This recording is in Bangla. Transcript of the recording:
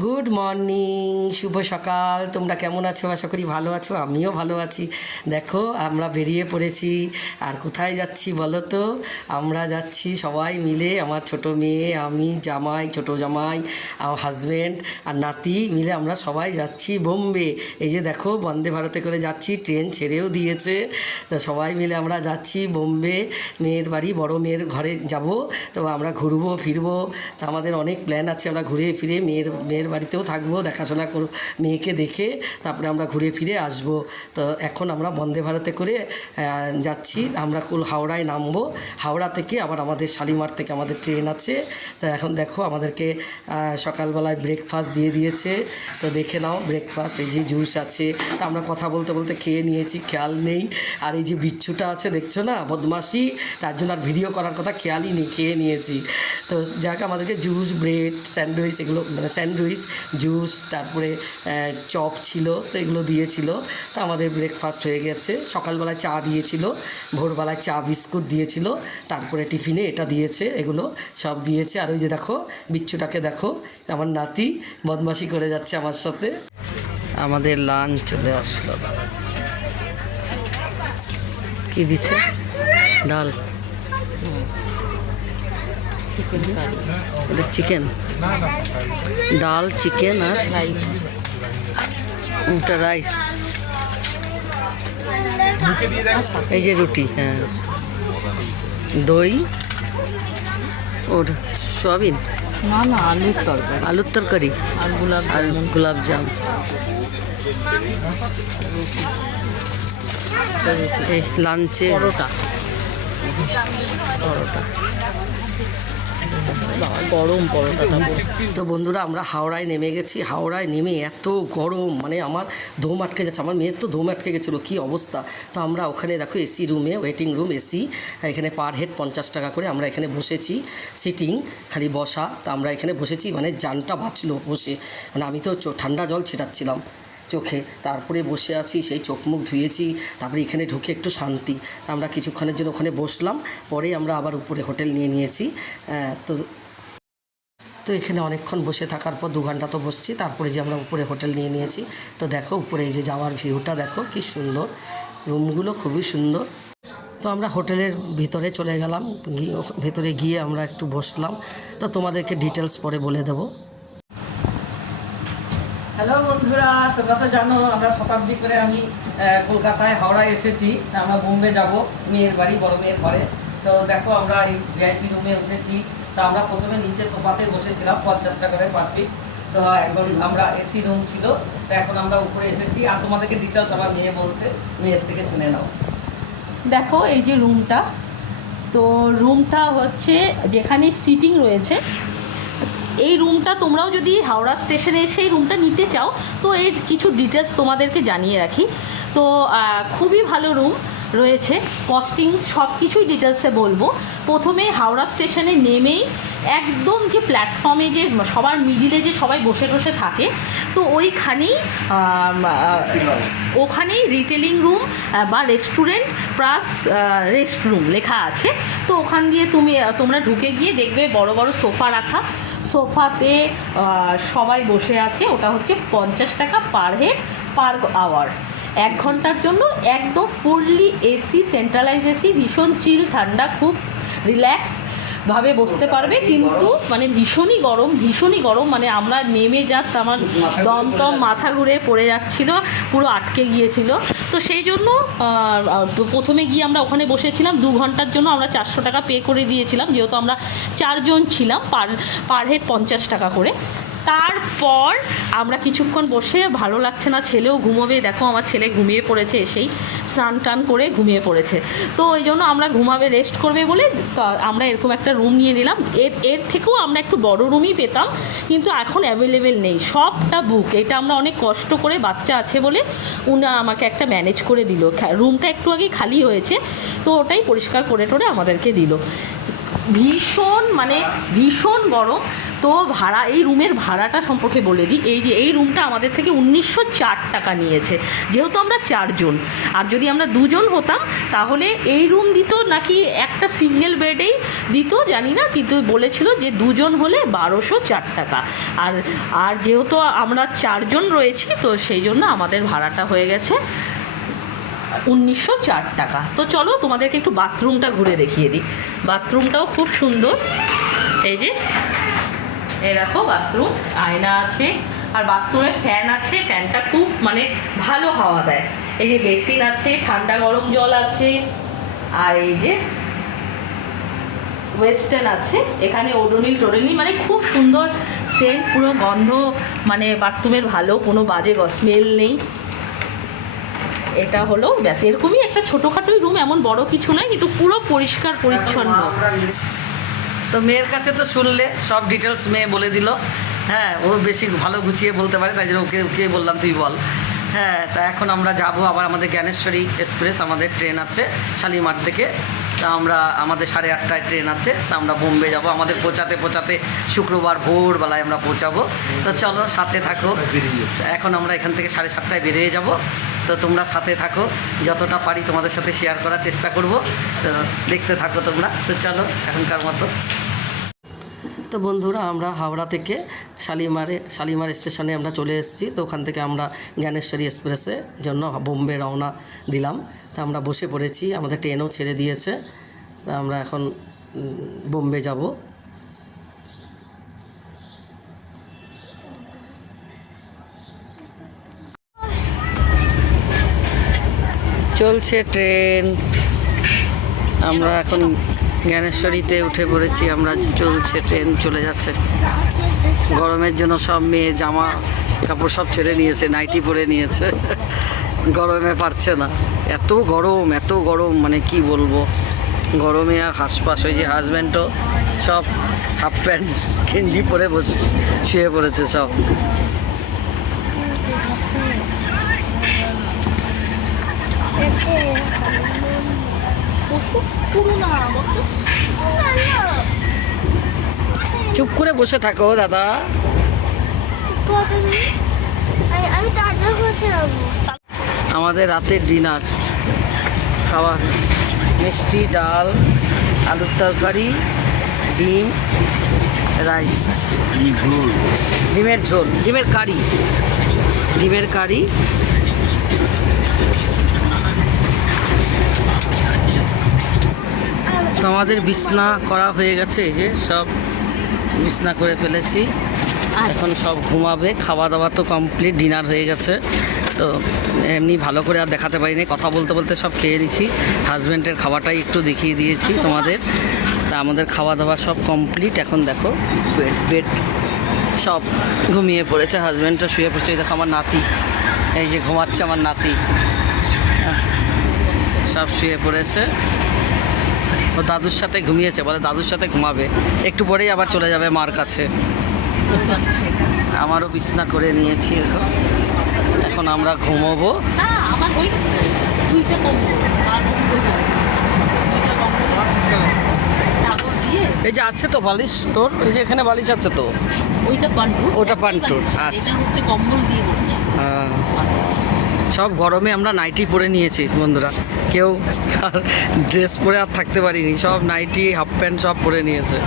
গুড মর্নিং শুভ সকাল। তোমরা কেমন আছো? আশা করি ভালো আছো, আমিও ভালো আছি। দেখো, আমরা বেরিয়ে পড়েছি। আর কোথায় যাচ্ছি বলো তো? আমরা যাচ্ছি সবাই মিলে, আমার ছোট মেয়ে, আমি, জামাই, ছোট জামাই আমার হাজব্যান্ড আর নাতি মিলে আমরা সবাই যাচ্ছি বোম্বে। এই যে দেখো, বন্দে ভারতে করে যাচ্ছি, ট্রেন ছেড়েও দিয়েছে। তো সবাই মিলে আমরা যাচ্ছি বোম্বে। মেয়ের বাড়ি, বড় মেয়ের ঘরে যাব। তো আমরা ঘুরবো, ফিরবো। তো আমাদের অনেক প্ল্যান আছে, আমরা ঘুরে ফিরে মেয়ের মেয়ের বাড়িতেও থাকব, দেখাশোনা করব মেয়েকে দেখে তারপরে আমরা ঘুরে ফিরে আসব। তো এখন আমরা বন্দে ভারতে করে যাচ্ছি। আমরা কুল হাওড়ায় নামবো। হাওড়া থেকে আবার আমাদের শালিমার থেকে আমাদের ট্রেন আছে। তো এখন দেখো আমাদেরকে সকালবেলায় ব্রেকফাস্ট দিয়ে দিয়েছে। তো দেখে নাও ব্রেকফাস্ট এই যে জুস আছে। তা আমরা কথা বলতে বলতে খেয়ে নিয়েছি, খেয়াল নেই। আর এই যে বিচ্ছুটা আছে, দেখছ না? বদমাসি তার জন্য আর ভিডিও করার কথা খেয়ালই নেই, খেয়ে নিয়েছি। তো যাক, আমাদেরকে জুস ব্রেড স্যান্ডউইচ এগুলো মানে স্যান্ডউইচ জুস, তারপরে চপ ছিল, তো এগুলো দিয়েছিল। তো আমাদের ব্রেকফাস্ট হয়ে গেছে। সকালবেলায় চা দিয়েছিল, ভোরবেলায় চা বিস্কুট দিয়েছিল, তারপরে টিফিনে এটা দিয়েছে, এগুলো সব দিয়েছে। আর ওই যে দেখো, বিচ্ছুটাকে দেখো, আমার নাতি বদমাশি করে যাচ্ছে আমার সাথে। আমাদের লাঞ্চ চলে আসলো। কি দিচ্ছে? ডাল। এটা চিকেন ডাল চিকেন আর রাইস ওটা রাইস এই যে রুটি হ্যাঁ। দই ওর সয়াবিন? না না আলুর তরকারি। আলুর তরকারি? আর গোলাপ আর গোলাপ জাম। এই লাঞ্চে পরোটা। পরোটা। গরম পরোটাটা তো বন্ধুরা, আমরা হাওড়ায় নেমে গেছি। হাওড়ায় নেমে এত গরম মানে আমার দম আটকে যাচ্ছে। আমার মেয়ের তো দম আটকে গেছিল, কী অবস্থা? তো আমরা ওখানে দেখো এসি রুমে ওয়েটিং রুম এসি এখানে পার হেড পঞ্চাশ টাকা করে আমরা এখানে বসেছি। সিটিং খালি বসা। তো আমরা এখানে বসেছি মানে জানটা বাঁচলো বসে। মানে আমি তো ঠান্ডা জল ছিটাচ্ছিলাম। চোখে। তারপরে বসে আছি, সেই চোখ মুখ ধুয়েছি, তারপরে এখানে ঢুকে একটু শান্তি। আমরা কিছুক্ষণের জন্য ওখানে বসলাম, পরে আমরা আবার উপরে হোটেল নিয়ে নিয়েছি। তো তো এখানে অনেকক্ষণ বসে থাকার পর দু ঘণ্টা তো বসছি, তারপরে যে আমরা উপরে হোটেল নিয়ে নিয়েছি। তো দেখো, উপরে এই যে যাওয়ার ভিউটা, দেখো কি সুন্দর। রুমগুলো খুবই সুন্দর। তো আমরা হোটেলের ভিতরে চলে গেলাম ভেতরে গিয়ে আমরা একটু বসলাম। তো তোমাদেরকে ডিটেলস পরে বলে দেবো। হ্যালো বন্ধুরা তোমরা তো জানো আমরা শতাব্দী করে আমি কলকাতায় হাওড়ায় এসেছি। আমরা বোম্বে যাব মেয়ের বাড়ি বড় মেয়ের ঘরে। তো দেখো আমরা এই ভিআইপি রুমে উঠেছি। তো আমরা প্রথমে নিচে সোফাতে বসেছিলাম পঞ্চাশ টাকা করে পার পিট তো এখন আমরা এসি রুম ছিল। তো এখন আমরা উপরে এসেছি। আর তোমাদেরকে ডিটেলস আমার মেয়ে বলছে মেয়ের থেকে শুনে নাও। দেখো এই যে রুমটা তো রুমটা হচ্ছে যেখানে সিটিং রয়েছে এই রুমটা তোমরাও যদি হাওড়া স্টেশনে এসে এই রুমটা নিতে চাও, তো এর কিছু ডিটেলস তোমাদেরকে জানিয়ে রাখি। তো খুবই ভালো রুম রয়েছে কস্টিং সব কিছুই ডিটেলসে বলব। প্রথমে হাওড়া স্টেশনে নেমেই একদম যে প্ল্যাটফর্মে যে সবার মিডিলে যে সবাই বসে বসে থাকে, তো ওইখানেই ওখানেই রিটেলিং রুম বা রেস্টুরেন্ট প্লাস রেস্ট রুম লেখা আছে। তো ওখান দিয়ে তুমি তোমরা ঢুকে গিয়ে দেখবে বড় বড় সোফা রাখা। সোফাতে সবাই বসে আছে। ওটা হচ্ছে পঞ্চাশ টাকা পার হেড পার আওয়ার এক ঘণ্টার জন্য একদম ফুললি এসি সেন্ট্রালাইজ এসি ভীষণ চিল ঠান্ডা, খুব রিল্যাক্স ভাবে বসতে পারবে, কিন্তু মানে ভীষণই গরম ভীষণই গরম মানে আমরা নেমে জাস্ট আমার দম টম মাথা ঘুরে পড়ে যাচ্ছিল, পুরো আটকে গিয়েছিল। তো সেই জন্য প্রথমে গিয়ে আমরা ওখানে বসেছিলাম, দু ঘণ্টার জন্য আমরা চারশো টাকা পে করে দিয়েছিলাম, যেহেতু আমরা চারজন ছিলাম পার পার হেড পঞ্চাশ টাকা করে। তারপর আমরা কিছুক্ষণ বসে ভালো লাগছে না, ছেলেও ঘুমোবে। দেখো আমার ছেলে ঘুমিয়ে পড়েছে এসেই, স্নান টান করে ঘুমিয়ে পড়েছে। তো ওই জন্য আমরা ঘুমাবে রেস্ট করবে বলে তো আমরা এরকম একটা রুম নিয়ে নিলাম। এর এর থেকেও আমরা একটু বড় রুমই পেতাম, কিন্তু এখন অ্যাভেলেবেল নেই। সবটা বুক এটা আমরা অনেক কষ্ট করে বাচ্চা আছে বলে উনি আমাকে একটা ম্যানেজ করে দিল। রুমটা একটু আগে খালি হয়েছে, তো ওটাই পরিষ্কার করে টোরে আমাদেরকে দিল। ভীষণ মানে ভীষণ গরম। তো ভাড়া, এই রুমের ভাড়াটা সম্পর্কে বলে দিই। এই যে, এই রুমটা আমাদের থেকে উনিশশো চার টাকা নিয়েছে, যেহেতু আমরা চারজন। আর যদি আমরা দুজন হতাম, তাহলে এই রুম দিত নাকি একটা সিঙ্গেল বেডেই দিত, জানি না, কিন্তু বলেছিল যে দুজন হলে বারোশো চার টাকা। আর আর যেহেতু আমরা চারজন রয়েছি, তো সেই জন্য আমাদের ভাড়াটা হয়ে গেছে উনিশশো চার টাকা। তো চলো তোমাদেরকে একটু বাথরুমটা ঘুরে দেখিয়ে দিই। বাথরুমটাও খুব সুন্দর। এই যে এই দেখো বাথরুম আয়না আছে, আর বাথরুমে ফ্যান আছে ফ্যানটা খুব মানে ভালো হাওয়া দেয়। এই যে বেসিন আছে, ঠান্ডা গরম জল আছে, আর এই যে ওয়েস্টার্ন আছে, এখানে ওডোনিল টোডোনিল মানে খুব সুন্দর সেন্ট পুরো গন্ধ মানে বাথরুমের ভালো, কোনো বাজে স্মেল নেই। এটা হলো ব্যাস, এরকমই একটা ছোটোখাটোই রুম এমন বড় কিছু নয়, কিন্তু পুরো পরিষ্কার, পরিচ্ছন্ন। তো মেয়ের কাছে তো শুনলে সব ডিটেলস মেয়ে বলে দিল। হ্যাঁ ও বেশি ভালো গুছিয়ে বলতে পারে, তাই জন্য ওকে ওকে বললাম, তুই বল। হ্যাঁ তা এখন আমরা যাব আবার আমাদের জ্ঞানেশ্বরী এক্সপ্রেস আমাদের ট্রেন আছে শালিমার থেকে। তা আমরা, আমাদের সাড়ে আটটায় ট্রেন আছে, তা আমরা বোম্বে যাব। আমাদের পৌঁছাতে পৌঁছাতে শুক্রবার ভোরবেলায় আমরা পৌঁছাবো। তো চলো সাথে থাকো। এখন আমরা এখান থেকে সাড়ে সাতটায় বেরিয়ে যাব। তো তোমরা সাথে থাকো, যতটা পারি তোমাদের সাথে শেয়ার করার চেষ্টা করব। তো দেখতে থাকো তোমরা। তো চলো এখনকার মতো। তো বন্ধুরা, আমরা হাওড়া থেকে শালিমারে, শালিমার স্টেশনে আমরা চলে এসেছি। তো ওখান থেকে আমরা জ্ঞানেশ্বরী এক্সপ্রেসে জন্য বোম্বে রওনা দিলাম। তা আমরা বসে পড়েছি, আমাদের ট্রেনও ছেড়ে দিয়েছে। তা আমরা এখন বোম্বে যাব। চলছে ট্রেন। আমরা এখন জ্ঞানেশ্বরীতে উঠে পড়েছি, আমরা চলছে, ট্রেন চলে যাচ্ছে। গরমের জন্য সব মেয়ে জামা কাপড় সব ছেড়ে নিয়েছে, নাইটি পরে নিয়েছে। গরমে পারছে না। এত গরম এত গরম মানে কি বলব? গরমে আর হাসপাস ওই যে হাজব্যান্ডও সব হাফ প্যান্ট গেঞ্জি পরে বসে, শুয়ে পড়েছে সব। চুপ করে বসে থাকো দাদা। আমাদের রাতের ডিনার। খাওয়া মিষ্টি ডাল আলুর তরকারি ডিম রাইস। ডিমের ঝোল। ডিমের কারি। ডিমের কারি তো আমাদের বিছনা করা হয়ে গেছে এই যে সব বিছনা করে ফেলেছি। এখন সব ঘুমাবে খাওয়া দাওয়া তো কমপ্লিট ডিনার হয়ে গেছে। তো এমনি ভালো করে আর দেখাতে পারিনি কথা বলতে বলতে সব খেয়ে নিচ্ছি হাজব্যান্ডের খাওয়াটাই একটু দেখিয়ে দিয়েছি তোমাদের। তা আমাদের খাওয়া দাওয়া সব কমপ্লিট এখন দেখো বেড বেড সব ঘুমিয়ে পড়েছে। হাজব্যান্ডটা শুয়ে পড়েছে দেখো আমার নাতি। এই যে ঘুমাচ্ছে আমার নাতি। হ্যাঁ, সব শুয়ে পড়েছে। ও দাদুর সাথে ঘুমিয়েছে বলে দাদুর সাথে ঘুমাবে। একটু পরেই আবার চলে যাবে মার কাছে। আমারও বিছনা করে নিয়েছি এখন। আমরা ঘুমোবো। এই যে আছে তো বালিশ তোর? এই যে এখানে বালিশ আছে তো? ওইটা পান্টু ওটা পান্টুর, এটা আচ্ছা। হচ্ছে কম্বল দিয়ে সব গরমে আমরা নাইটি পরে নিয়েছি বন্ধুরা। কেউ ড্রেস পরে আর থাকতে পারিনি। সব নাইটি হাফ প্যান্ট সব পরে নিয়েছে।